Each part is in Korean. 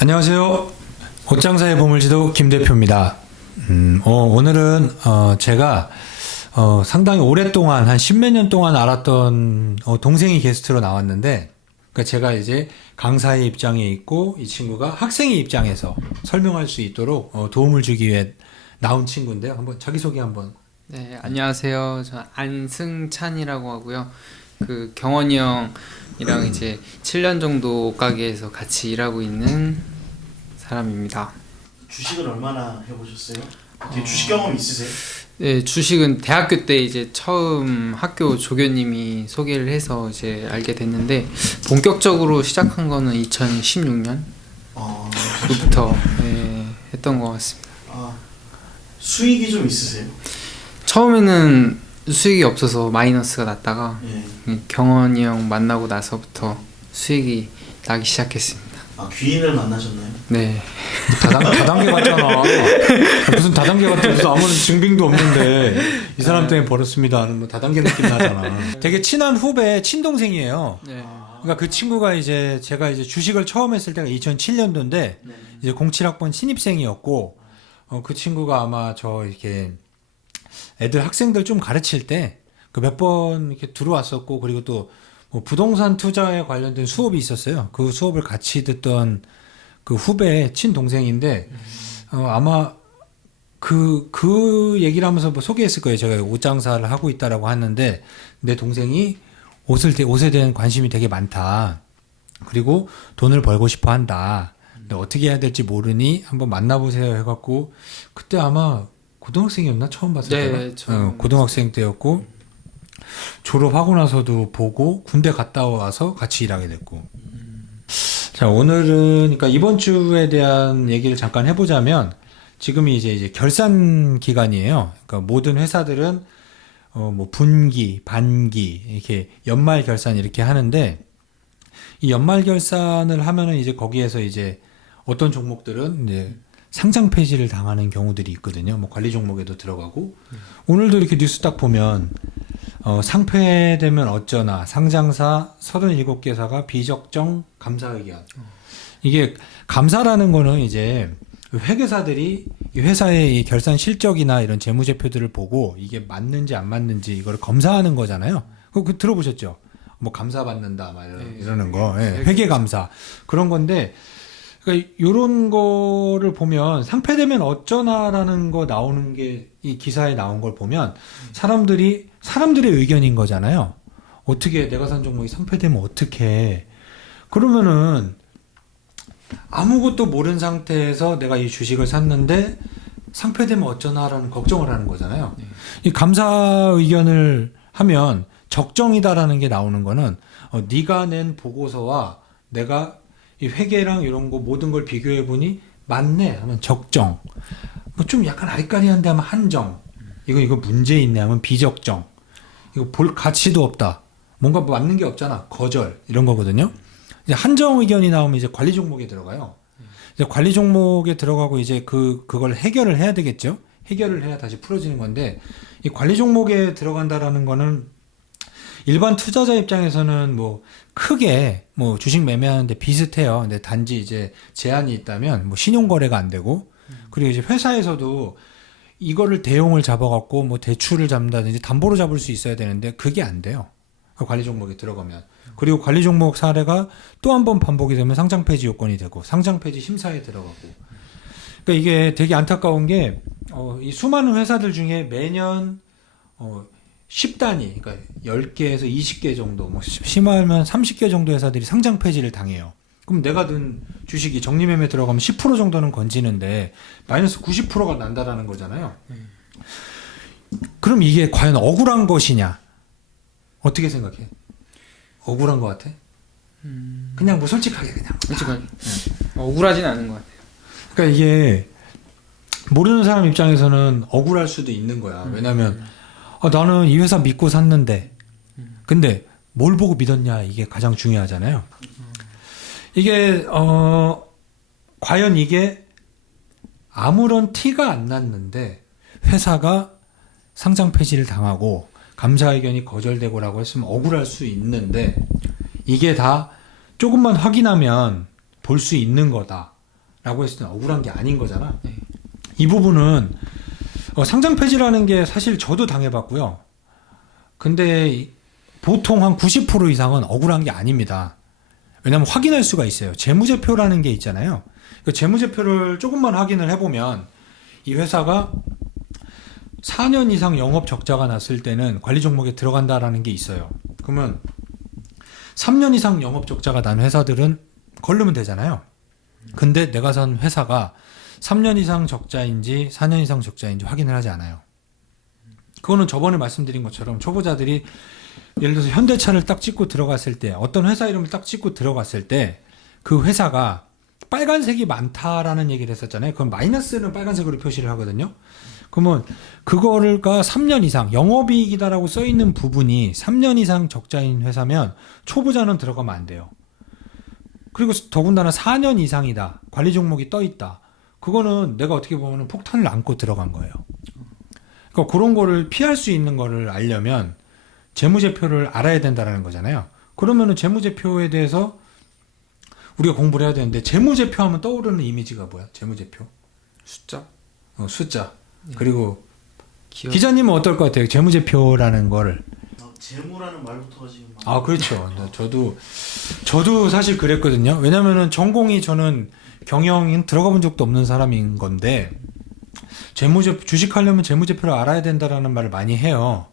안녕하세요. 옷장사의 보물지도 김 대표입니다. 오늘은 제가 상당히 오랫동안 한 십몇 년 동안 알았던 동생이 게스트로 나왔는데, 그러니까 제가 이제 강사의 입장에 있고 이 친구가 학생의 입장에서 설명할 수 있도록 도움을 주기 위해 나온 친구인데요. 한번 자기소개 한번. 네, 안녕하세요. 저 안승찬이라고 하고요. 그 경원이 형이랑 이제 7년 정도 옷가게에서 같이 일하고 있는 사람입니다. 주식은 얼마나 해보셨어요? 어떻게 주식 경험 있으세요? 네, 주식은 대학교 때 이제 처음 학교 조교님이 소개를 해서 이제 알게 됐는데, 본격적으로 시작한 거는 2016년 부터 했던 것 같습니다. 수익이 좀 있으세요? 처음에는 수익이 없어서 마이너스가 났다가 예. 경원이 형 만나고 나서부터 수익이 나기 시작했습니다. 귀인을 만나셨나요? 네. 다단계 같잖아. 무슨 다단계 같아. 무슨 아무런 증빙도 없는데 이 사람 때문에 벌었습니다 하는 뭐 다단계 느낌 나잖아. 되게 친한 후배 친동생이에요. 네. 그러니까 그 친구가 이제 제가 이제 주식을 처음 했을 때가 2007년도인데 이제 07학번 신입생이었고, 그 친구가 아마 저 이렇게 애들 학생들 좀 가르칠 때 그 몇 번 이렇게 들어왔었고, 그리고 또 뭐 부동산 투자에 관련된 수업이 있었어요. 그 수업을 같이 듣던 그 후배 친동생인데, 아마 그 얘기를 하면서 뭐 소개했을 거예요. 제가 옷 장사를 하고 있다라고 하는데, 내 동생이 옷에 대한 관심이 되게 많다. 그리고 돈을 벌고 싶어 한다. 근데 어떻게 해야 될지 모르니 한번 만나보세요 해갖고, 그때 아마 고등학생이었나? 처음 봤을 네, 때가? 고등학생 때였고, 졸업하고 나서도 보고 군대 갔다 와서 같이 일하게 됐고. 자, 오늘은 그러니까 이번 주에 대한 얘기를 잠깐 해보자면, 지금이 이제 결산 기간이에요. 그러니까 모든 회사들은 뭐 분기, 반기 이렇게 연말 결산 이렇게 하는데, 이 연말 결산을 하면은 이제 거기에서 이제 어떤 종목들은 이제 상장 폐지를 당하는 경우들이 있거든요. 뭐 관리 종목에도 들어가고. 오늘도 이렇게 뉴스 딱 보면 상폐되면 어쩌나 상장사 37개사가 비적정 감사 의견. 이게 감사라는 거는 이제 회계사들이 이 회사의 이 결산 실적이나 이런 재무제표들을 보고 이게 맞는지 안 맞는지 이걸 검사하는 거잖아요. 그거 들어보셨죠? 뭐 감사 받는다 막 이러는 거. 예, 회계 감사. 그런 건데, 그러니까 요런 거를 보면 상폐되면 어쩌나라는 거 나오는 게 이 기사에 나온 걸 보면 사람들의 의견인 거잖아요. 어떻게 내가 산 종목이 상폐되면 어떻게? 그러면은 아무것도 모르는 상태에서 내가 이 주식을 샀는데 상폐되면 어쩌나라는 걱정을 하는 거잖아요. 이 감사 의견을 하면 적정이다라는 게 나오는 거는 네가 낸 보고서와 내가 이 회계랑 이런 거 모든 걸 비교해 보니 맞네 하면 적정. 뭐 좀 약간 아리까리한데 하면 한정. 이거 문제 있네 하면 비적정. 이거 볼 가치도 없다. 뭔가 뭐 맞는 게 없잖아. 거절 이런 거거든요. 이제 한정 의견이 나오면 이제 관리 종목에 들어가요. 이제 관리 종목에 들어가고 이제 그걸 해결을 해야 되겠죠. 해결을 해야 다시 풀어지는 건데, 이 관리 종목에 들어간다라는 거는 일반 투자자 입장에서는 뭐 크게 뭐 주식 매매하는데 비슷해요. 근데 단지 이제 제한이 있다면 뭐 신용거래가 안 되고, 그리고 이제 회사에서도 이거를 대용을 잡아갖고 뭐 대출을 잡는다든지 담보로 잡을 수 있어야 되는데 그게 안 돼요. 관리 종목에 들어가면. 그리고 관리 종목 사례가 또 한 번 반복이 되면 상장 폐지 요건이 되고 상장 폐지 심사에 들어가고. 그러니까 이게 되게 안타까운 게 이 수많은 회사들 중에 매년 10단위, 그러니까 10개에서 20개 정도, 뭐 심하면 30개 정도 회사들이 상장 폐지를 당해요. 그럼 내가 든 주식이 적립매매 들어가면 10% 정도는 건지는데 마이너스 90%가 난다라는 거잖아요. 그럼 이게 과연 억울한 것이냐? 어떻게 생각해? 억울한 것 같아? 그냥 뭐 솔직하게 그냥. 솔직하게 억울하진 않은 것 같아요. 그러니까 이게 모르는 사람 입장에서는 억울할 수도 있는 거야. 왜냐면 나는 이 회사 믿고 샀는데, 근데 뭘 보고 믿었냐, 이게 가장 중요하잖아요. 이게 과연 이게 아무런 티가 안 났는데 회사가 상장 폐지를 당하고 감사 의견이 거절되고라고 했으면 억울할 수 있는데, 이게 다 조금만 확인하면 볼 수 있는 거다. 라고 했을 때 억울한 게 아닌 거잖아. 네. 이 부분은 상장 폐지라는 게 사실 저도 당해봤고요. 근데 보통 한 90% 이상은 억울한 게 아닙니다. 왜냐하면 확인할 수가 있어요. 재무제표라는 게 있잖아요. 그 재무제표를 조금만 확인을 해보면 이 회사가 4년 이상 영업 적자가 났을 때는 관리 종목에 들어간다라는 게 있어요. 그러면 3년 이상 영업 적자가 난 회사들은 걸르면 되잖아요. 근데 내가 산 회사가 3년 이상 적자인지 4년 이상 적자인지 확인을 하지 않아요. 그거는 저번에 말씀드린 것처럼 초보자들이 예를 들어서 현대차를 딱 찍고 들어갔을 때 어떤 회사 이름을 딱 찍고 들어갔을 때 그 회사가 빨간색이 많다라는 얘기를 했었잖아요. 그럼 마이너스는 빨간색으로 표시를 하거든요. 그러면 그거가 3년 이상 영업이익이다라고 써 있는 부분이 3년 이상 적자인 회사면 초보자는 들어가면 안 돼요. 그리고 더군다나 4년 이상이다. 관리 종목이 떠 있다. 그거는 내가 어떻게 보면 폭탄을 안고 들어간 거예요. 그러니까 그런 거를 피할 수 있는 거를 알려면 재무제표를 알아야 된다라는 거잖아요. 그러면은 재무제표에 대해서 우리가 공부를 해야 되는데 재무제표 하면 떠오르는 이미지가 뭐야? 재무제표. 숫자. 숫자. 네. 그리고 기업. 기자님은 어떨 것 같아요? 재무제표라는 거를. 재무라는 말부터가 지금 막 아, 그렇죠. 저도 사실 그랬거든요. 왜냐면은 전공이 저는 경영인 들어가 본 적도 없는 사람인 건데, 주식하려면 재무제표를 알아야 된다라는 말을 많이 해요.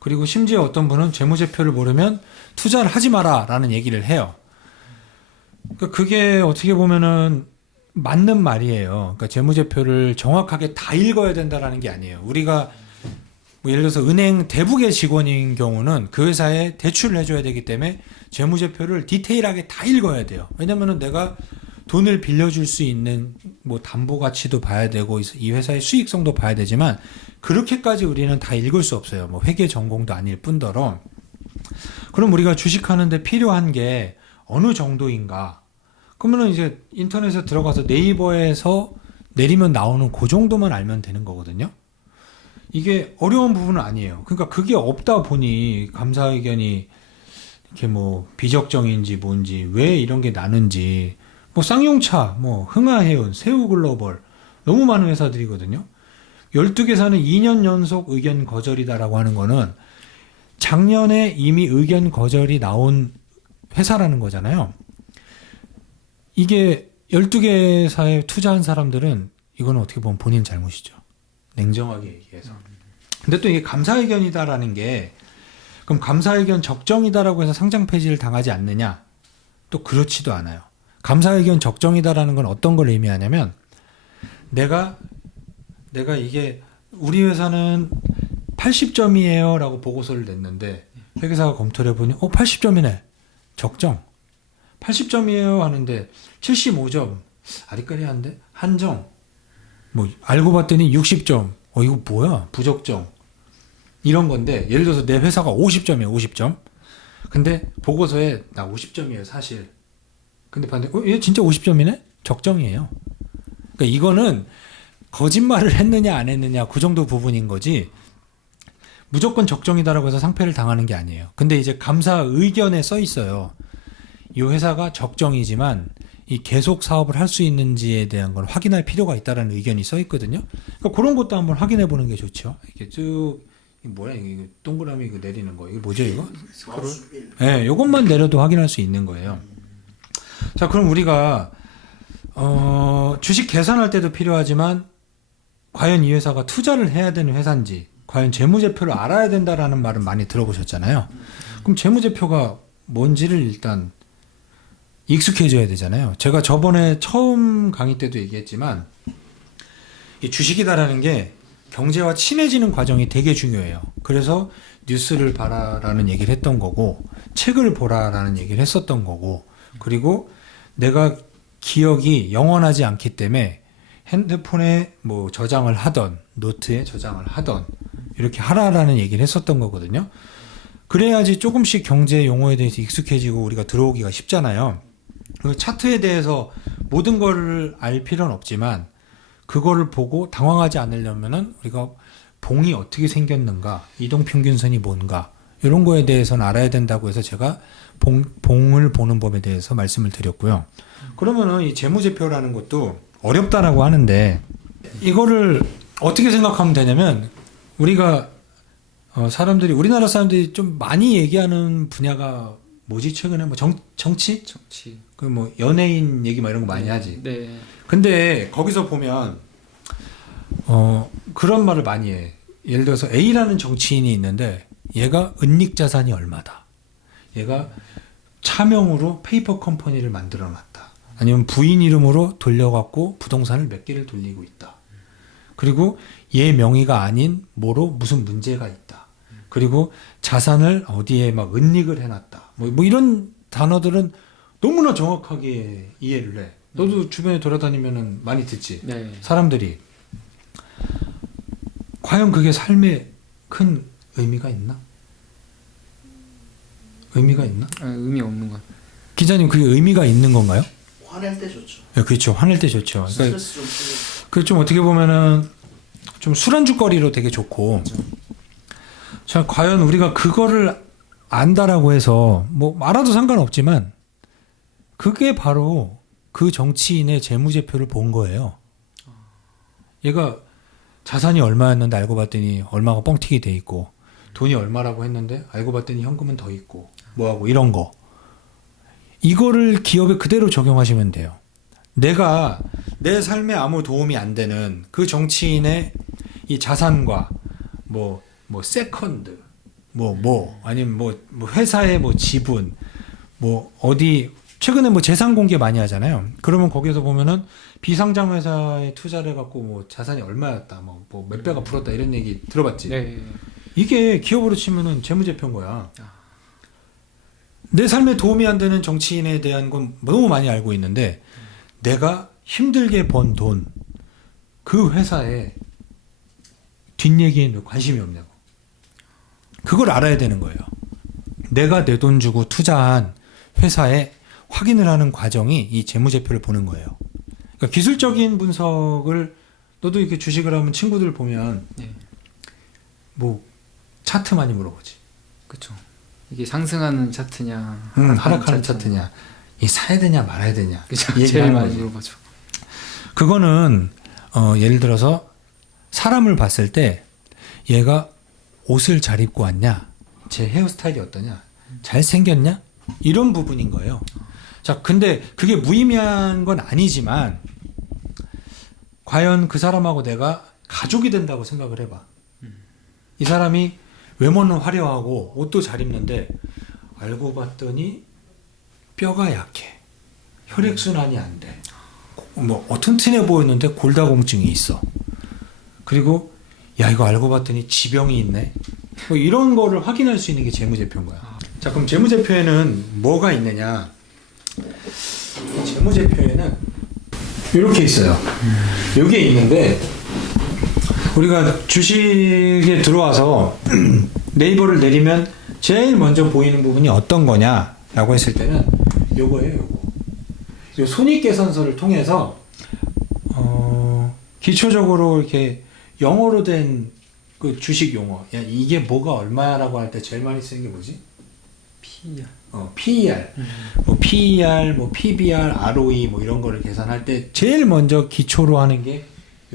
그리고 심지어 어떤 분은 재무제표를 모르면 투자를 하지 마라 라는 얘기를 해요. 그러니까 그게 어떻게 보면은 맞는 말이에요. 그러니까 재무제표를 정확하게 다 읽어야 된다라는 게 아니에요. 우리가 뭐 예를 들어서 은행 대부의 직원인 경우는 그 회사에 대출을 해줘야 되기 때문에 재무제표를 디테일하게 다 읽어야 돼요. 왜냐면은 내가 돈을 빌려줄 수 있는 뭐 담보 가치도 봐야 되고 이 회사의 수익성도 봐야 되지만 그렇게까지 우리는 다 읽을 수 없어요. 뭐 회계 전공도 아닐 뿐더러. 그럼 우리가 주식하는데 필요한 게 어느 정도인가? 그러면은 이제 인터넷에 들어가서 네이버에서 내리면 나오는 그 정도만 알면 되는 거거든요. 이게 어려운 부분은 아니에요. 그러니까 그게 없다 보니 감사 의견이 이렇게 뭐 비적정인지 뭔지 왜 이런 게 나는지 뭐 쌍용차, 뭐 흥하해운, 새우글로벌 너무 많은 회사들이거든요. 12개사는 2년 연속 의견 거절이다라고 하는 거는 작년에 이미 의견 거절이 나온 회사라는 거잖아요. 이게 12개사에 투자한 사람들은 이거는 어떻게 보면 본인 잘못이죠. 냉정하게 얘기해서. 근데 또 이게 감사 의견이다라는 게 그럼 감사 의견 적정이다라고 해서 상장 폐지를 당하지 않느냐? 또 그렇지도 않아요. 감사 의견 적정이다라는 건 어떤 걸 의미하냐면 내가 이게 우리 회사는 80점이에요 라고 보고서를 냈는데 회계사가 검토를 해보니 80점이네. 적정. 80점이에요 하는데 75점. 아리까리한데? 한정. 뭐 알고 봤더니 60점. 이거 뭐야? 부적정. 이런 건데 예를 들어서 내 회사가 50점이에요. 50점. 근데 보고서에 나 50점이에요. 사실. 근데 봤는데 얘 진짜 50점이네? 적정이에요. 그러니까 이거는 거짓말을 했느냐 안 했느냐 그 정도 부분인 거지 무조건 적정이다라고 해서 상패를 당하는 게 아니에요. 근데 이제 감사 의견에 써 있어요. 이 회사가 적정이지만 이 계속 사업을 할 수 있는지에 대한 걸 확인할 필요가 있다라는 의견이 써 있거든요. 그러니까 그런 것도 한번 확인해 보는 게 좋죠. 이렇게 쭉 이게 뭐야 이거 동그라미 이거 내리는 거 이거 뭐죠 이거? 네, 이것만 내려도 확인할 수 있는 거예요. 자, 그럼 우리가 주식 계산할 때도 필요하지만 과연 이 회사가 투자를 해야 되는 회사인지 과연 재무제표를 알아야 된다라는 말은 많이 들어보셨잖아요. 그럼 재무제표가 뭔지를 일단 익숙해져야 되잖아요. 제가 저번에 처음 강의 때도 얘기했지만 이 주식이다라는 게 경제와 친해지는 과정이 되게 중요해요. 그래서 뉴스를 봐라라는 얘기를 했던 거고 책을 보라라는 얘기를 했었던 거고 그리고 내가 기억이 영원하지 않기 때문에 핸드폰에 뭐 저장을 하던 노트에 저장을 하던 이렇게 하라라는 얘기를 했었던 거거든요. 그래야지 조금씩 경제 용어에 대해서 익숙해지고 우리가 들어오기가 쉽잖아요. 그 차트에 대해서 모든 거를 알 필요는 없지만 그거를 보고 당황하지 않으려면은 우리가 봉이 어떻게 생겼는가, 이동평균선이 뭔가 이런 거에 대해서는 알아야 된다고 해서 제가 봉을 보는 법에 대해서 말씀을 드렸고요. 그러면은 이 재무제표라는 것도 어렵다라고 하는데 이거를 어떻게 생각하면 되냐면 우리가 사람들이 우리나라 사람들이 좀 많이 얘기하는 분야가 뭐지 최근에 뭐 정치? 정치. 그 뭐 연예인 얘기 막 이런 거 많이 하지. 네. 근데 거기서 보면 그런 말을 많이 해. 예를 들어서 A라는 정치인이 있는데 얘가 은닉 자산이 얼마다. 얘가 차명으로 페이퍼 컴퍼니를 만들어 놨다. 아니면 부인 이름으로 돌려갖고 부동산을 몇 개를 돌리고 있다. 그리고 얘 명의가 아닌 뭐로 무슨 문제가 있다. 그리고 자산을 어디에 막 은닉을 해놨다. 뭐 이런 단어들은 너무나 정확하게 이해를 해. 너도 주변에 돌아다니면은 많이 듣지. 네. 사람들이 과연 그게 삶에 큰 의미가 있나? 의미가 있나? 의미 없는 것. 기자님 그게 의미가 있는 건가요? 화낼 때 좋죠. 네, 그렇죠. 화낼 때 좋죠. 그러니까 스트레스 좀 풀고. 그 좀 어떻게 보면은 좀 술안주거리로 되게 좋고. 자, 과연 우리가 그거를 안다라고 해서 뭐 알아도 상관없지만 그게 바로 그 정치인의 재무제표를 본 거예요. 얘가 자산이 얼마였는데 알고 봤더니 얼마가 뻥튀기 돼 있고 돈이 얼마라고 했는데 알고 봤더니 현금은 더 있고 뭐하고 이런 거. 이거를 기업에 그대로 적용하시면 돼요. 내가 내 삶에 아무 도움이 안 되는 그 정치인의 이 자산과 뭐 세컨드 아니면 뭐 회사의 뭐 지분 뭐 어디 최근에 뭐 재산 공개 많이 하잖아요. 그러면 거기서 보면은 비상장 회사에 투자를 해갖고 뭐 자산이 얼마였다, 뭐 몇 배가 불었다 이런 얘기 들어봤지. 네. 이게 기업으로 치면은 재무제표인 거야. 내 삶에 도움이 안 되는 정치인에 대한 건 너무 많이 알고 있는데 내가 힘들게 번 돈, 그 회사에 뒷얘기에는 관심이 없냐고. 그걸 알아야 되는 거예요. 내가 내 돈 주고 투자한 회사에 확인을 하는 과정이 이 재무제표를 보는 거예요. 그러니까 기술적인 분석을 너도 이렇게 주식을 하면 친구들 보면 네. 뭐 차트 많이 물어보지. 그렇죠. 이게 상승하는 차트냐, 하락하는 차트냐, 이 사야 되냐 말아야 되냐. 그죠. 이 제일 얘기하는 많이 거지. 물어보죠. 그거는 예를 들어서 사람을 봤을 때 얘가 옷을 잘 입고 왔냐, 제 헤어스타일이 어떠냐, 잘 생겼냐, 이런 부분인 거예요. 자, 근데 그게 무의미한 건 아니지만 과연 그 사람하고 내가 가족이 된다고 생각을 해봐. 이 사람이 외모는 화려하고 옷도 잘 입는데 알고 봤더니 뼈가 약해, 혈액순환이 안 돼, 뭐 튼튼해 보였는데 골다공증이 있어. 그리고 야, 이거 알고 봤더니 지병이 있네. 뭐 이런 거를 확인할 수 있는 게 재무제표인 거야. 자, 그럼 재무제표에는 뭐가 있느냐? 재무제표에는 이렇게 있어요. 여기에 있는데 우리가 주식에 들어와서 네이버를 내리면 제일 먼저 보이는 부분이 어떤 거냐라고 했을 때는 요거예요. 요거. 요 손익계산서를 통해서 기초적으로 이렇게 영어로 된 그 주식 용어. 야, 이게 뭐가 얼마라고 할 때 제일 많이 쓰는 게 뭐지? PER. PER. 뭐 PER, 뭐 PBR, ROE 뭐 이런 거를 계산할 때 제일 먼저 기초로 하는 게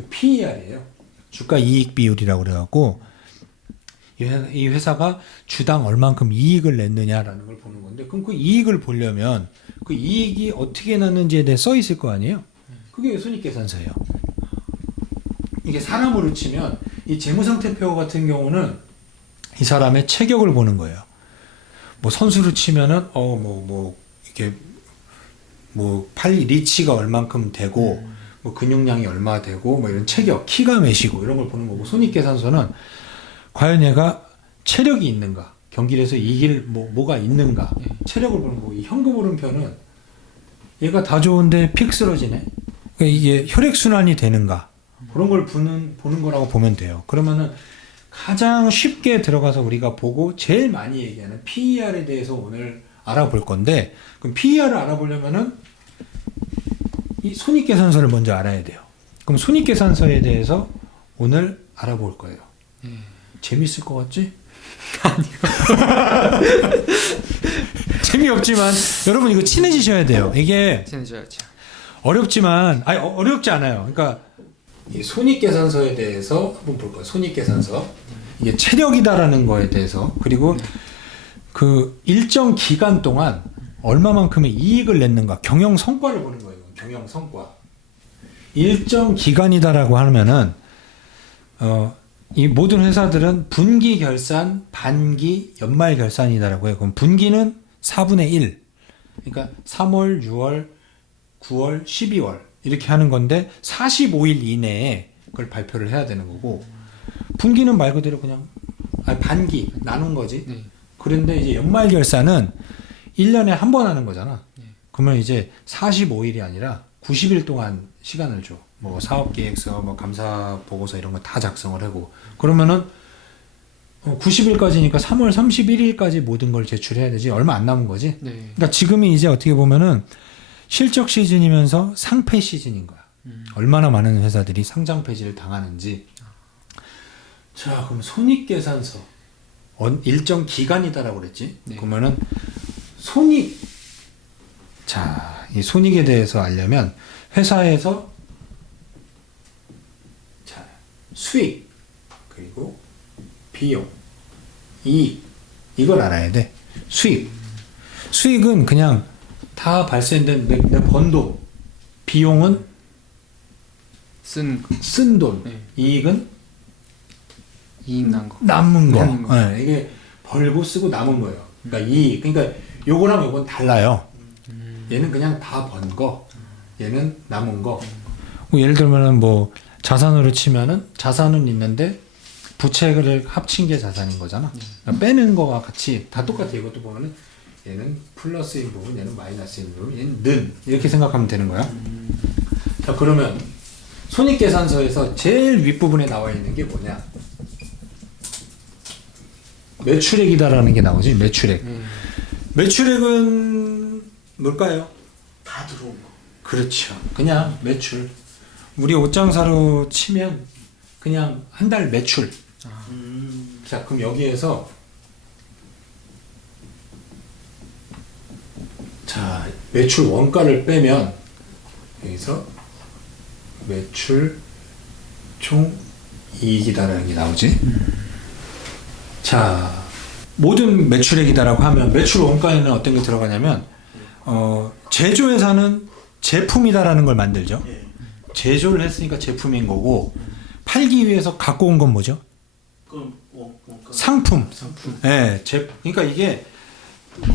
PER이에요. 주가 이익 비율이라고 그래갖고 이 회사가 주당 얼만큼 이익을 냈느냐라는 걸 보는 건데, 그럼 그 이익을 보려면 그 이익이 어떻게 났는지에 대해 써 있을 거 아니에요? 그게 손익계산서예요. 이게 사람으로 치면 이 재무상태표 같은 경우는 이 사람의 체격을 보는 거예요. 뭐 선수로 치면은 이게 뭐 팔 리치가 얼만큼 되고 뭐 근육량이 얼마 되고 뭐 이런 체격, 키가 몇이고 이런 걸 보는 거고, 손익계산서는 과연 얘가 체력이 있는가, 경기를 해서 이길 뭐가 있는가, 체력을 보는 거고, 이 현금오름표는 얘가 다 좋은데 픽 쓰러지네. 그러니까 이게 혈액순환이 되는가, 그런 걸 보는 거라고 보면 돼요. 그러면은 가장 쉽게 들어가서 우리가 보고 제일 많이 얘기하는 PER에 대해서 오늘 알아볼 건데, 그럼 PER을 알아보려면은 이 손익계산서를 먼저 알아야 돼요. 그럼 손익계산서에 대해서 오늘 알아볼 거예요. 재밌을 것 같지? 아니요. 재미없지만 여러분 이거 친해지셔야 돼요. 이게 친해져야죠. 어렵지만 어렵지 않아요. 그러니까 이 손익계산서에 대해서 한번 볼까요? 손익계산서 이게 체력이다라는 거에 대해서 그리고 그 일정 기간 동안 얼마만큼의 이익을 냈는가 경영 성과를 보는 거예요. 경영 성과. 일정 기간이다라고 하면은 이 모든 회사들은 분기 결산, 반기, 연말 결산이다라고 해요. 그럼 분기는 4분의 1. 그러니까 3월, 6월, 9월, 12월 이렇게 하는 건데 45일 이내에 그걸 발표를 해야 되는 거고 분기는 말 그대로 그냥 반기 나눈 거지. 네. 그런데 이제 연말 결산은 1년에 한 번 하는 거잖아. 네. 그러면 이제 45일이 아니라 90일 동안 시간을 줘. 뭐 사업 계획서, 뭐 감사 보고서 이런 거 다 작성을 하고 그러면은 90일까지니까 3월 31일까지 모든 걸 제출해야 되지. 얼마 안 남은 거지. 네. 그러니까 지금이 이제 어떻게 보면은 실적 시즌이면서 상폐 시즌인 거야. 얼마나 많은 회사들이 상장 폐지를 당하는지. 자, 그럼 손익계산서 일정 기간이다라고 그랬지. 네. 그러면은 손익. 자, 이 손익에 대해서 알려면 회사에서 자, 수익 그리고 비용, 이익 이걸 알아야 돼. 수익은 그냥 다 발생된 내 번 돈, 비용은 쓴 돈, 네. 이익은 이익 난 거. 남은 거. 남은 거. 네, 이게 벌고 쓰고 남은 거예요. 그러니까 이익. 그러니까 요거랑 요건 달라요. 얘는 그냥 다 번 거, 얘는 남은 거. 뭐 예를 들면은 뭐 자산으로 치면은 자산은 있는데 부채를 합친 게 자산인 거잖아. 그러니까 빼는 거와 같이 다 똑같아. 이것도 보면은 얘는 플러스인 부분, 얘는 마이너스인 부분, 얘는 는 이렇게 생각하면 되는 거야. 자, 그러면 손익계산서에서 제일 윗부분에 나와 있는 게 뭐냐? 매출액이다라는 게 나오지. 매출액. 매출액은 뭘까요? 다 들어온 거. 그렇죠. 그냥 매출. 우리 옷장사로 치면 그냥 한 달 매출. 자, 그럼 여기에서 자, 매출 원가를 빼면 여기서 매출 총 이익이다라는 게 나오지. 자, 모든 매출액이다라고 하면 매출 원가에는 어떤 게 들어가냐면 제조회사는 제품이다라는 걸 만들죠. 예. 제조를 했으니까 제품인 거고 팔기 위해서 갖고 온 건 뭐죠? 그럼 원가. 상품. 예, 그러니까 이게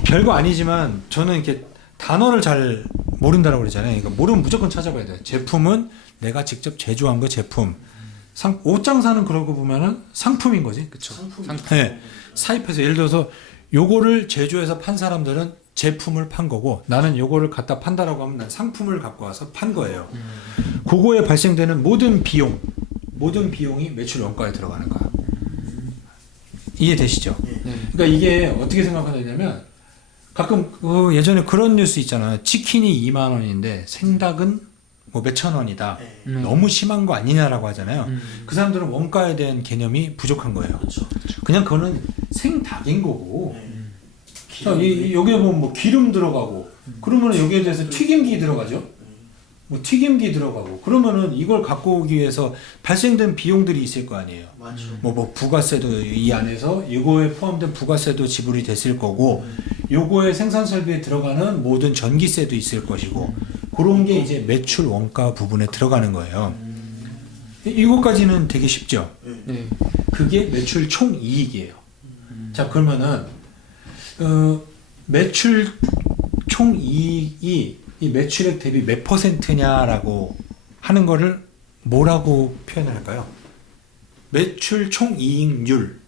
별거 아니지만 저는 이렇게 단어를 잘 모른다라고 그러잖아요. 그러니까 모르면 무조건 찾아봐야 돼요. 제품은 내가 직접 제조한 거 제품. 옷장사는 그러고 보면은 상품인 거지. 그쵸? 상품. 네. 사입해서 예를 들어서 요거를 제조해서 판 사람들은 제품을 판 거고 나는 요거를 갖다 판다라고 하면 난 상품을 갖고 와서 판 거예요. 그거에 발생되는 모든 비용이 매출 원가에 들어가는 거야. 이해되시죠? 네. 그러니까 이게 어떻게 생각하냐면 가끔 예전에 그런 뉴스 있잖아. 치킨이 2만 원인데 생닭은 뭐 몇천 원이다. 예. 너무 심한 거 아니냐라고 하잖아요. 그 사람들은 원가에 대한 개념이 부족한 거예요. 그렇죠. 그냥 그거는 생닭인 거고. 예. 자, 여기에 보면 뭐 기름 들어가고, 그러면 여기에 대해서 튀김기 들어가죠? 뭐 튀김기 들어가고, 그러면은 이걸 갖고 오기 위해서 발생된 비용들이 있을 거 아니에요. 맞죠. 뭐 부가세도 이 안에서 이거에 포함된 부가세도 지불이 됐을 거고, 요거에 생산 설비에 들어가는 모든 전기세도 있을 것이고, 그런 게 이제 매출 원가 부분에 들어가는 거예요. 이거까지는 되게 쉽죠? 네. 그게 매출 총 이익이에요. 자, 그러면은 매출 총 이익이 이 매출액 대비 몇 %냐라고 하는 거를 뭐라고 표현을 할까요? 매출 총 이익률.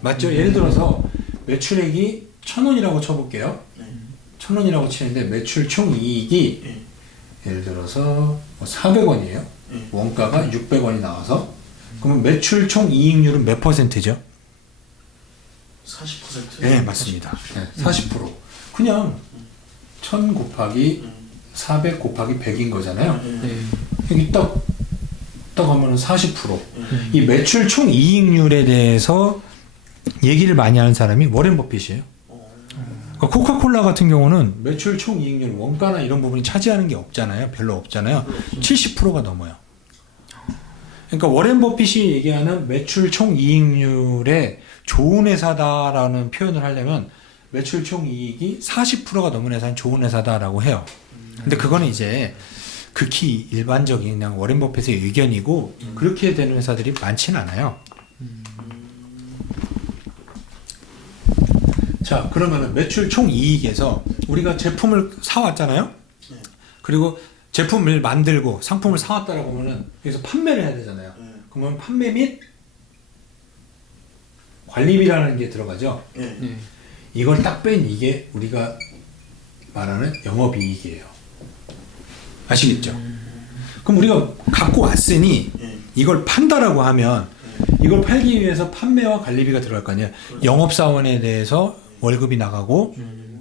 맞죠? 예를 들어서 매출액이 1,000원이라고 쳐볼게요. 네. 1,000원이라고 치는데 매출 총 이익이 예. 예를 들어서 400원이에요. 예. 원가가 600원이 나와서 그러면 매출 총 이익률은 몇 %죠? 40%. 네, 맞습니다. 네, 40%. 그냥 1000 곱하기 400 곱하기 100인 거잖아요. 네. 여기 딱 하면은 40%. 이 매출 총 이익률에 대해서 얘기를 많이 하는 사람이 워렌 버핏이에요. 그러니까 코카콜라 같은 경우는 매출 총 이익률 원가나 이런 부분이 차지하는 게 없잖아요. 별로 없잖아요. 70%가 넘어요. 그러니까 워렌 버핏이 얘기하는 매출 총 이익률에 좋은 회사다라는 표현을 하려면 매출 총 이익이 40%가 넘은 회사는 좋은 회사다라고 해요. 근데 그거는 이제 극히 일반적인 그냥 워렌 버핏의 의견이고 그렇게 되는 회사들이 많지는 않아요. 자, 그러면은 매출 총 이익에서 우리가 제품을 사왔잖아요. 네. 그리고 제품을 만들고 상품을 사왔다라고 하면은 여기서 판매를 해야 되잖아요. 네. 그러면 판매 및 관리비라는 게 들어가죠. 네. 네. 이걸 딱 뺀 이게 우리가 말하는 영업이익이에요. 아시겠죠? 그럼 우리가 갖고 왔으니 네. 이걸 판다라고 하면 이걸 팔기 위해서 판매와 관리비가 들어갈 거 아니에요. 영업사원에 대해서 월급이 나가고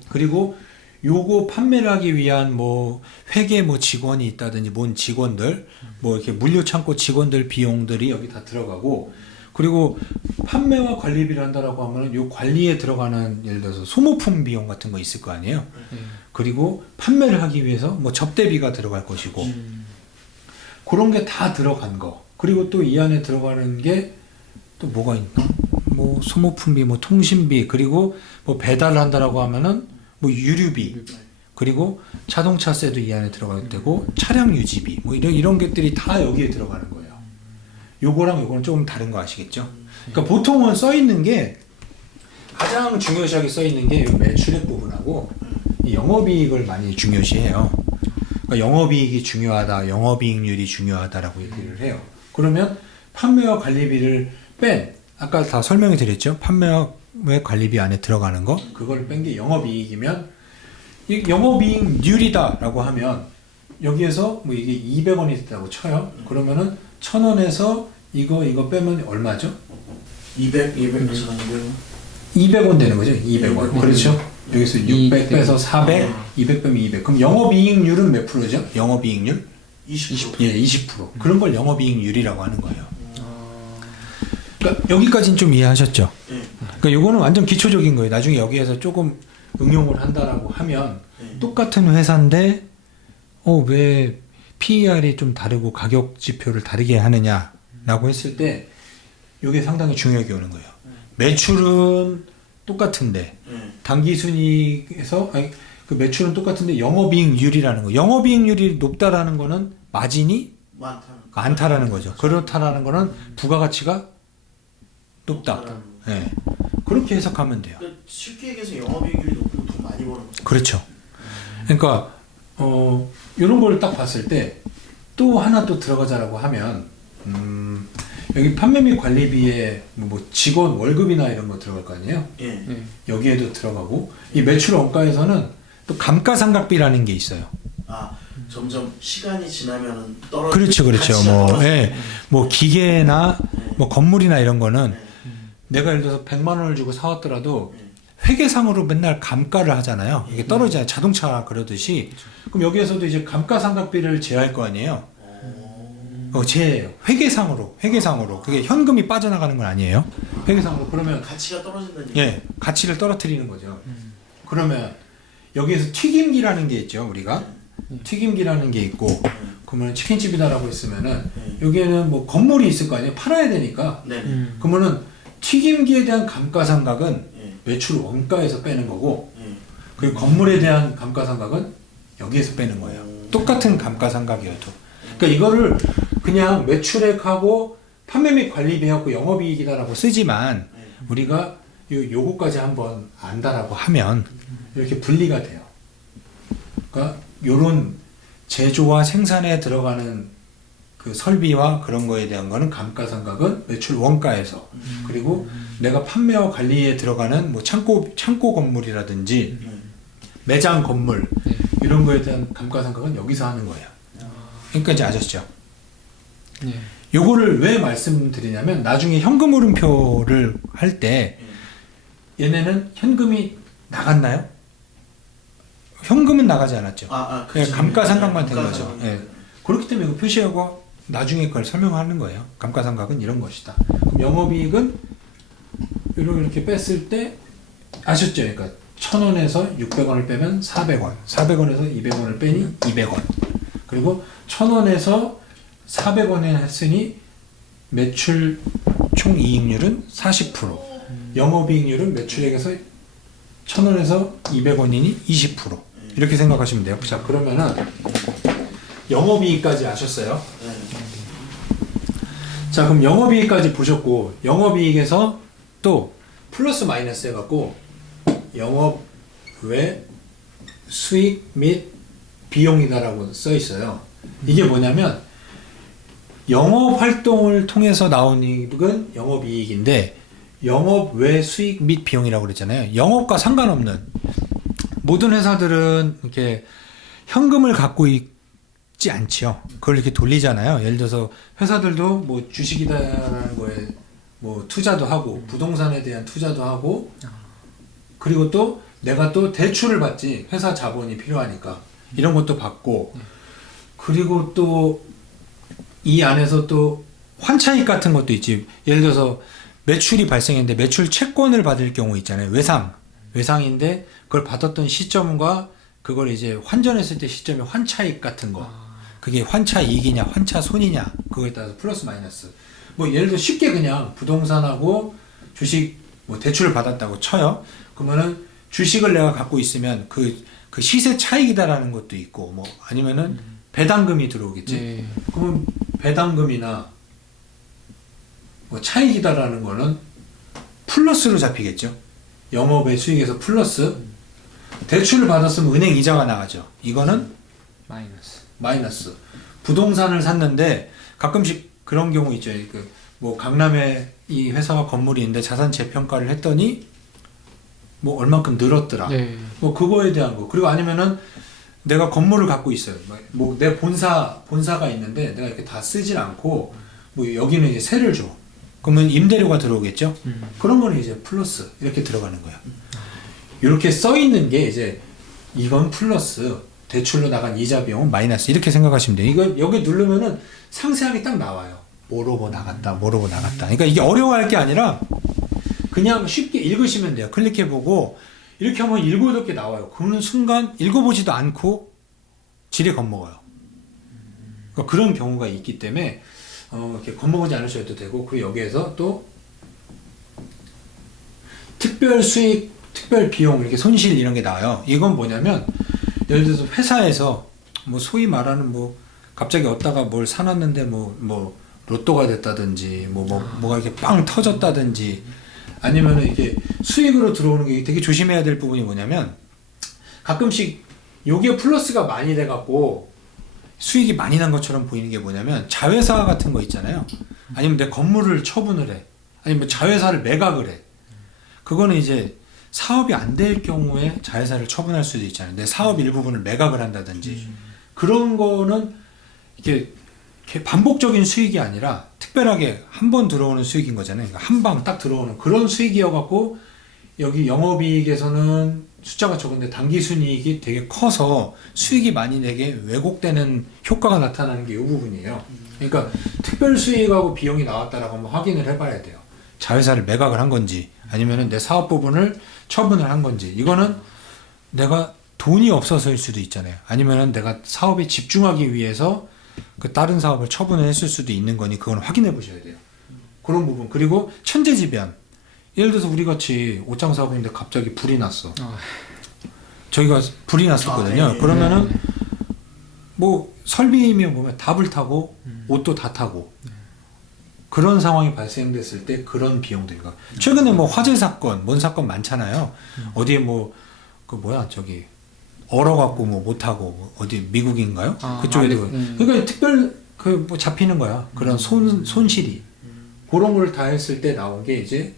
그리고 요거 판매를 하기 위한 뭐 회계 뭐 직원이 있다든지 뭔 직원들 뭐 이렇게 물류 창고 직원들 비용들이 여기 다 들어가고 그리고 판매와 관리비를 한다라고 하면은 요 관리에 들어가는 예를 들어서 소모품 비용 같은 거 있을 거 아니에요. 네. 그리고 판매를 하기 위해서 뭐 접대비가 들어갈 것이고 그런 게 다 들어간 거. 그리고 또 이 안에 들어가는 게 또 뭐가 있나? 뭐 소모품비, 뭐 통신비, 그리고 뭐 배달을 한다라고 하면은 뭐 유류비, 그리고 자동차세도 이 안에 들어갈 때고 차량 유지비, 뭐 이런 것들이 다 여기에 들어가는 거예요. 요거랑 요거는 조금 다른 거 아시겠죠? 그러니까 보통은 써 있는 게 가장 중요시하게 써 있는 게 요 매출액 부분하고 이 영업이익을 많이 중요시해요. 그러니까 영업이익이 중요하다, 영업이익률이 중요하다라고 얘기를 해요. 그러면 판매와 관리비를 뺀, 아까 다 설명해 드렸죠? 판매와 관리비 안에 들어가는 거, 그걸 뺀 게 영업이익이면, 이 영업이익률이다라고 하면, 여기에서 뭐 이게 200원이 있다고 쳐요. 그러면은 1000원에서 이거 빼면 얼마죠? 200 200원 되는 거죠? 200원. 그렇죠? 여기서 600 빼서 400, 200 빼면 200. 그럼 영업이익률은 몇 프로죠? 영업이익률? 20%. 예, 20%. 그런 걸 영업이익률이라고 하는 거예요. 그러니까 여기까지는 좀 이해하셨죠? 네. 그러니까 요거는 완전 기초적인 거예요. 나중에 여기에서 조금 응용을 한다라고 하면 네. 똑같은 회사인데 왜 PER이 좀 다르고 가격 지표를 다르게 하느냐라고 했을 때 이게 상당히 중요하게 오는 거예요. 매출은 똑같은데 네. 당기순이익에서 그 매출은 똑같은데 영업이익률이라는 거. 영업이익률이 높다라는 거는 마진이 많다라는 거죠. 그렇다라는 거는 부가가치가 높다. 예. 그렇게 해석하면 돼요. 그러니까 쉽게 얘기해서 영업이익률이 높으면 돈 많이 버는 거죠. 그렇죠. 그러니까 이런 걸 딱 봤을 때 또 하나 또 들어가자라고 하면 여기 판매 및 관리비에 뭐 직원 월급이나 이런 거 들어갈 거 아니에요. 예. 네. 여기에도 들어가고 이 매출 원가에서는 또 감가상각비라는 게 있어요. 아, 점점 시간이 지나면은 떨어지는 그렇죠, 그렇죠. 가치가 뭐, 떨어지는 예, 뭐 기계나 뭐 건물이나 이런 거는 네. 내가 예를 들어서 100만 원을 주고 사왔더라도 네. 회계상으로 맨날 감가를 하잖아요. 이게 떨어지잖아요. 자동차 그러듯이. 그럼 여기에서도 이제 감가상각비를 제할 거 아니에요. 제해요. 회계상으로. 그게 현금이 빠져나가는 건 아니에요. 회계상으로. 그러면 가치가 떨어진다는 얘기. 예, 가치를 떨어뜨리는 거죠. 그러면 여기에서 튀김기라는 게 있죠, 우리가. 튀김기라는 게 있고, 그러면 치킨집이다라고 했으면은 여기에는 뭐 건물이 있을 거 아니에요. 팔아야 되니까. 네. 그러면은 튀김기에 대한 감가상각은 예. 매출 원가에서 빼는 거고, 예. 그리고 건물에 대한 감가상각은 여기에서 빼는 거예요. 똑같은 감가상각이어도. 그러니까 이거를 그냥 매출액하고 판매 및 관리비하고 영업이익이다라고 쓰지만 우리가 요거까지 한번 안다라고 하면 이렇게 분리가 돼요. 그러니까 요런 제조와 생산에 들어가는 그 설비와 그런 거에 대한 거는 감가상각은 매출 원가에서 그리고 내가 판매와 관리에 들어가는 뭐 창고 건물이라든지 매장 건물 이런 거에 대한 감가상각은 여기서 하는 거예요. 그러니까 이제 아셨죠? 네. 요거를 왜 말씀드리냐면 나중에 현금 흐름표를 할 때 얘네는 현금이 나갔나요? 현금은 나가지 않았죠. 그냥 그렇죠. 감가상각만 된 감가상각. 거죠. 예. 그렇기 때문에 이거 표시하고 나중에 그걸 설명하는 거예요. 감가상각은 이런 것이다. 그럼 영업이익은 이렇게 뺐을 때 아셨죠? 그러니까 1,000원에서 600원을 빼면 400원, 400원에서 200원을 빼니 200원. 그리고 1,000원에서 400원에 했으니 매출 총 이익률은 40%. 영업이익률은 매출액에서 1,000원에서 200원이니 20%. 이렇게 생각하시면 돼요. 자, 그러면은 영업이익까지 아셨어요? 네. 자, 그럼 영업이익까지 보셨고, 영업이익에서 또 플러스 마이너스 해갖고 영업 외 수익 및 비용이다라고 써 있어요. 이게 뭐냐면 영업 활동을 통해서 나온 이익은 영업이익인데 영업 외 수익 및 비용이라고 그랬잖아요. 영업과 상관없는 모든 회사들은 이렇게 현금을 갖고 있지 않지요. 그걸 이렇게 돌리잖아요. 예를 들어서 회사들도 뭐 주식이다라는 거에 뭐 투자도 하고 부동산에 대한 투자도 하고 그리고 또 내가 또 대출을 받지. 회사 자본이 필요하니까 이런 것도 받고 그리고 또 이 안에서 또 환차익 같은 것도 있지. 예를 들어서 매출이 발생했는데 매출 채권을 받을 경우 있잖아요. 외상인데 그걸 받았던 시점과 그걸 이제 환전했을 때 시점의 환차익 같은 거. 그게 환차이익이냐 환차손이냐 그거에 따라서 플러스 마이너스. 뭐 예를 들어 쉽게 그냥 부동산하고 주식 뭐 대출을 받았다고 쳐요. 그러면은 주식을 내가 갖고 있으면 그 시세 차익이다라는 것도 있고 뭐 아니면은 배당금이 들어오겠지. 네. 그러면 배당금이나 뭐 차익이다라는 거는 플러스로 잡히겠죠. 영업의 수익에서 플러스. 대출을 받았으면 은행 이자가 나가죠. 이거는 마이너스. 부동산을 샀는데 가끔씩 그런 경우 있죠. 그 뭐 강남에 이 회사가 건물이 있는데 자산 재평가를 했더니 뭐 얼만큼 늘었더라. 네. 뭐 그거에 대한 거. 그리고 아니면은 내가 건물을 갖고 있어요. 뭐 내 본사가 있는데 내가 이렇게 다 쓰질 않고 뭐 여기는 이제 세를 줘. 그러면 임대료가 들어오겠죠. 그런 거는 이제 플러스 이렇게 들어가는 거야. 이렇게 써 있는 게 이제 이건 플러스, 대출로 나간 이자 비용은 마이너스 이렇게 생각하시면 돼요. 이거 여기 누르면은 상세하게 딱 나와요. 뭐로고 나갔다. 그러니까 이게 어려워할 게 아니라 그냥 쉽게 읽으시면 돼요. 클릭해보고 이렇게 하면 7, 8개 나와요. 그러는 순간 읽어보지도 않고 지레 겁먹어요. 그러니까 그런 경우가 있기 때문에 이렇게 겁먹지 않으셔도 되고 그리고 여기에서 또 특별 수익, 특별 비용 이렇게 손실 이런 게 나와요. 이건 뭐냐면 예를 들어서 회사에서 뭐 소위 말하는 뭐 갑자기 얻다가 뭘 사놨는데 뭐 로또가 됐다든지 뭐가 이렇게 빵 터졌다든지 아니면 이게 수익으로 들어오는 게 되게 조심해야 될 부분이 뭐냐면 가끔씩 요게 플러스가 많이 돼갖고 수익이 많이 난 것처럼 보이는 게 뭐냐면 자회사 같은 거 있잖아요. 아니면 내 건물을 처분을 해. 아니면 자회사를 매각을 해. 그거는 이제 사업이 안 될 경우에 자회사를 처분할 수도 있잖아요. 내 사업 일부분을 매각을 한다든지 그런 거는 이렇게 반복적인 수익이 아니라 특별하게 한 번 들어오는 수익인 거잖아요. 그러니까 한 방 딱 들어오는 그런 수익이어갖고 여기 영업이익에서는 숫자가 적은데 당기순이익이 되게 커서 수익이 많이 내게 왜곡되는 효과가 나타나는 게 이 부분이에요. 그러니까 특별 수익하고 비용이 나왔다라고 한번 확인을 해봐야 돼요. 자회사를 매각을 한 건지 아니면은 내 사업 부분을 처분을 한 건지 이거는 내가 돈이 없어서일 수도 있잖아요. 아니면은 내가 사업에 집중하기 위해서 그 다른 사업을 처분을 했을 수도 있는 거니 그건 확인해 보셔야 돼요. 그런 부분. 그리고 천재지변. 예를 들어서 우리 같이 옷장 사업인데 갑자기 불이 났어. 저희가 불이 났었거든요. 네. 그러면은 뭐 설비면 보면 다 불타고 옷도 다 타고 그런 상황이 발생됐을 때 그런 비용들과 최근에 뭐 화재 사건, 뭔 사건 많잖아요. 어디에 뭐 그 뭐야 저기 얼어갖고 뭐 못하고 어디 미국인가요? 그쪽에도 그러니까 특별 그 뭐 잡히는 거야. 그런 손실이 그런 걸 다 했을 때 나온 게 이제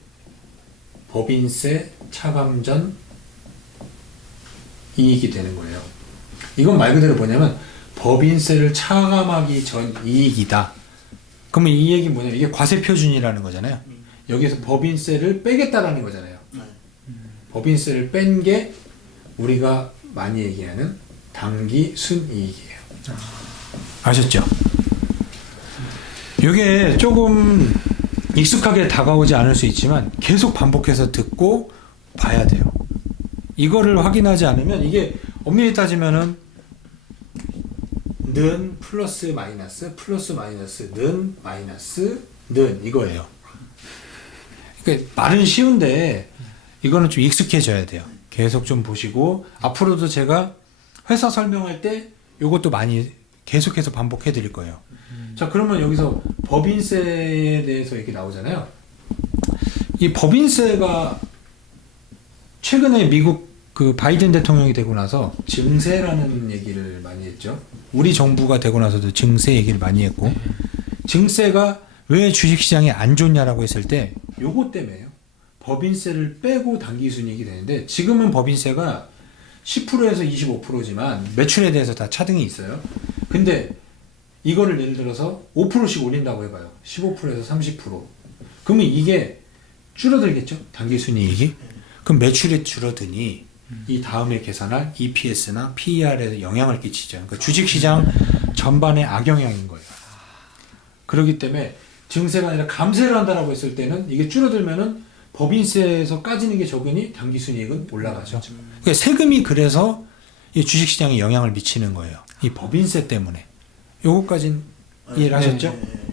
법인세 차감 전 이익이 되는 거예요. 이건 말 그대로 뭐냐면 법인세를 차감하기 전 이익이다. 그러면 이 얘기 뭐냐면 이게 과세 표준이라는 거잖아요. 여기서 법인세를 빼겠다라는 거잖아요. 법인세를 뺀 게 우리가 많이 얘기하는 당기 순이익이에요. 아셨죠? 이게 조금 익숙하게 다가오지 않을 수 있지만 계속 반복해서 듣고 봐야 돼요. 이거를 확인하지 않으면 이게 엄밀히 따지면은 는 플러스 마이너스 는 마이너스 는 이거예요. 그러니까 말은 쉬운데 이거는 좀 익숙해져야 돼요. 계속 좀 보시고 앞으로도 제가 회사 설명할 때 이것도 많이 계속해서 반복해 드릴 거예요. 자, 그러면 여기서 법인세에 대해서 얘기 나오잖아요. 이 법인세가 최근에 미국 그 바이든 대통령이 되고 나서 증세라는 얘기를 많이 했죠. 우리 정부가 되고 나서도 증세 얘기를 많이 했고, 증세가 왜 주식시장에 안 좋냐라고 했을 때 요거 때문에요. 법인세를 빼고 당기순이익이 되는데 지금은 법인세가 10%에서 25%지만 매출에 대해서 다 차등이 있어요. 근데 이거를 예를 들어서 5%씩 올린다고 해봐요. 15%에서 30%. 그러면 이게 줄어들겠죠? 당기순이익이. 그럼 매출이 줄어드니 이 다음에 계산할 EPS나 PER에 영향을 끼치죠. 그러니까 주식시장 전반에 악영향인 거예요. 그렇기 때문에 증세가 아니라 감세를 한다라고 했을 때는 이게 줄어들면은 법인세에서 까지는 게 적으니 당기순이익은 올라가죠. 그러니까 세금이 그래서 이 주식시장에 영향을 미치는 거예요. 이 법인세 때문에. 요거까진 이해를 하셨죠? 네.